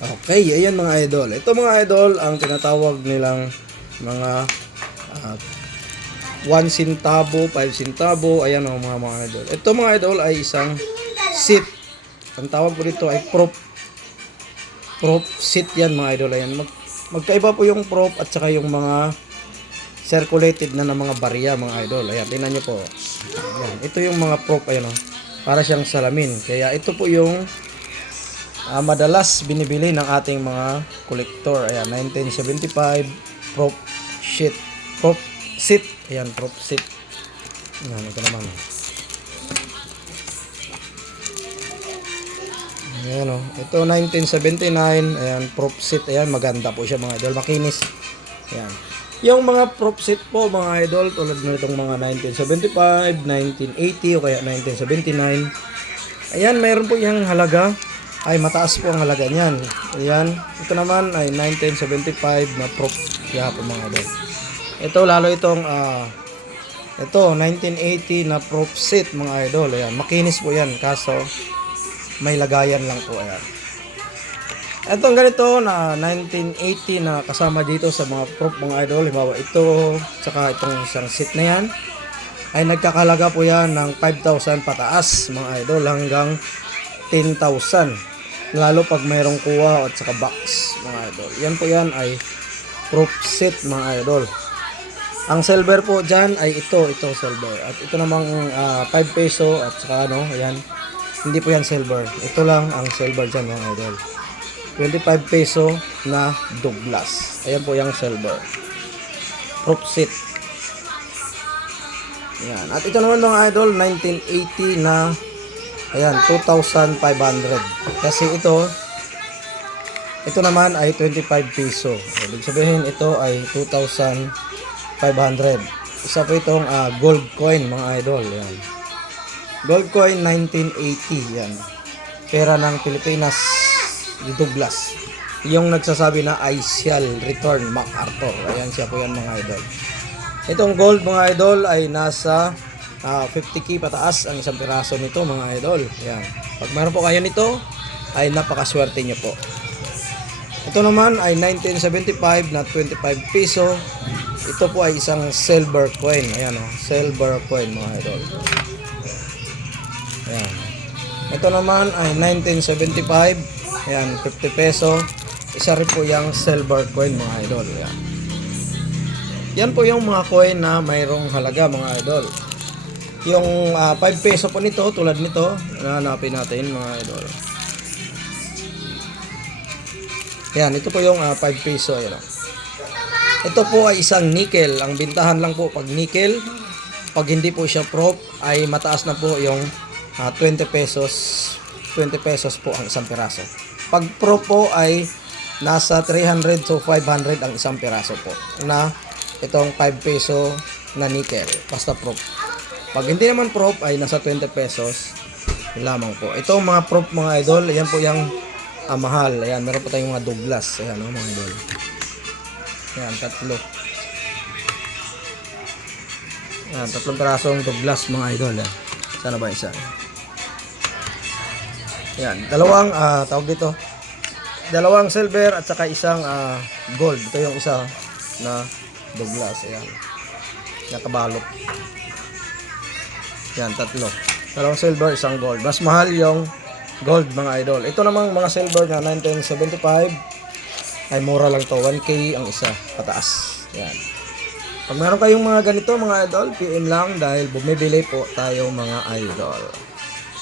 Okay, ayan mga idol. Ito mga idol, ang tinatawag nilang mga 1 centavo, 5 centavo. Ayan ang mga idol. Ito mga idol ay isang seat. Ang tawag po dito ay prop seat yan mga idol. Ayan. Magkaiba po yung prop at saka yung mga circulated na ng mga barya mga idol. Ayan, tingnan nyo po. Ayan. Ito yung mga prop. Ayan o. Para siyang salamin. Kaya ito po yung madalas binibili ng ating mga kolektor. Ayan, 1975 prop sheet. Prop seat. Ayan, prop seat. Ayan, ito naman. Ayan o. Ito 1979. Ayan, prop seat. Ayan, maganda po siya mga idol. Makinis. Ayan. Yung mga prop seat po mga idol, tulad na itong mga 1975, 1980 o kaya 1979. Ayan, mayroon po yung halaga. Ay, mataas po ang halaga niyan. Ayan. Ito naman ay 1975 na prop. Kaya po mga idol. Ito, lalo itong ito, 1980 na prop seat mga idol. Ayan. Makinis po yan. Kaso, may lagayan lang po. Ayan. Itong ganito na 1980 na kasama dito sa mga prop mga idol. Halimbawa ito, saka itong isang seat na yan. Ay nagkakalaga po yan ng 5,000 pataas mga idol hanggang 10,000. Lalo pag mayroong kuha at saka box mga idol. Yan po yan ay prop seat mga idol. Ang silver po dyan ay ito silver. At ito namang 5 peso at saka ano, ayan. Hindi po yan silver. Ito lang ang silver dyan mga idol. 25 peso na Douglas. Ayan po yung silver. Prop seat. Ayan. At ito naman mga idol, 1980 na ayan, 2,500. Kasi ito naman ay 25 peso. Ibig sabihin ito ay 2,500. Isa po itong gold coin mga idol. Ayan. Gold coin 1980. Yan. Pera ng Pilipinas ni Douglas. Yung nagsasabi na I shall return MacArthur. Ayan siya po yan mga idol. Itong gold mga idol ay nasa 50k pataas ang isang piraso nito mga idol. Ayan. Pag meron po kayo nito ay napakaswerte nyo po. Ito naman ay 1975 na 25 peso. Ito po ay isang silver coin. Ayan o. Silver coin mga idol. Ayan. Ito naman ay 1975. Ayan, 50 peso. Isa rin po yung silver coin mga idol. Ayan. Yan po yung mga coin na mayroong halaga mga idol. Yung 5 peso po nito, tulad nito, hanapin natin mga idol. Ayan, ito po yung 5 peso. Ayan. Ito po ay isang nickel. Ang bintahan lang po pag nickel. Pag hindi po siya prop, ay mataas na po yung 20 pesos. 20 pesos po ang isang piraso. Pag pro po ay nasa 300 to 500 ang isang piraso po na itong 5 peso na nickel basta prop. Pag hindi naman prop ay nasa 20 pesos lamang po. Itong mga prop mga idol, ayan po yung mahal. Ayan, meron po tayong mga Douglas. Ayan mga idol. Ayan, tatlo. Ayan, tatlong pirasong Douglas mga idol. Ayan. Sana ba isa? Yan, dalawang tawag dito. Dalawang silver at saka isang gold. Ito yung isa na Douglas. Ayan. Nakabalot. Yan, tatlo. Dalawang silver, isang gold. Mas mahal yung gold mga idol. Ito namang mga silver na 1975 ay mura lang to. 1K ang isa. Pataas. Yan. Pag meron kayong mga ganito mga idol, PM lang dahil bumibili po tayo mga idol.